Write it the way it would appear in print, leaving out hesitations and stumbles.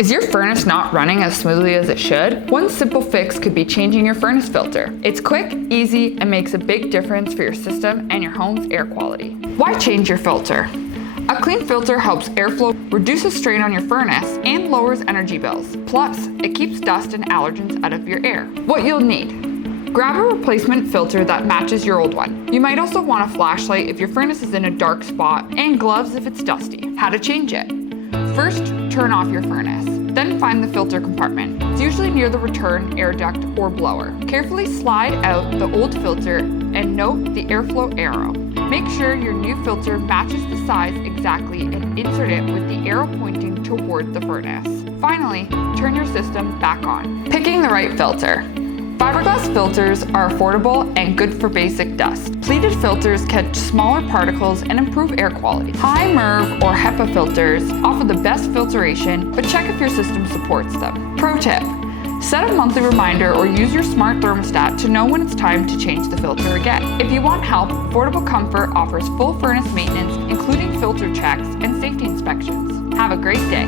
Is your furnace not running as smoothly as it should? One simple fix could be changing your furnace filter. It's quick, easy, and makes a big difference for your system and your home's air quality. Why change your filter? A clean filter helps airflow, reduces strain on your furnace, and lowers energy bills. Plus, it keeps dust and allergens out of your air. What you'll need: grab a replacement filter that matches your old one. You might also want a flashlight if your furnace is in a dark spot, and gloves if it's dusty. How to change it: first, turn off your furnace. Then find the filter compartment. It's usually near the return air duct or blower. Carefully slide out the old filter and note the airflow arrow. Make sure your new filter matches the size exactly and insert it with the arrow pointing toward the furnace. Finally, turn your system back on. Picking the right filter. Fiberglass filters are affordable and good for basic dust. Pleated filters catch smaller particles and improve air quality. High MERV or HEPA filters offer the best filtration, but check if your system supports them. Pro tip: set a monthly reminder or use your smart thermostat to know when it's time to change the filter again. If you want help, Affordable Comfort offers full furnace maintenance, including filter checks and safety inspections. Have a great day.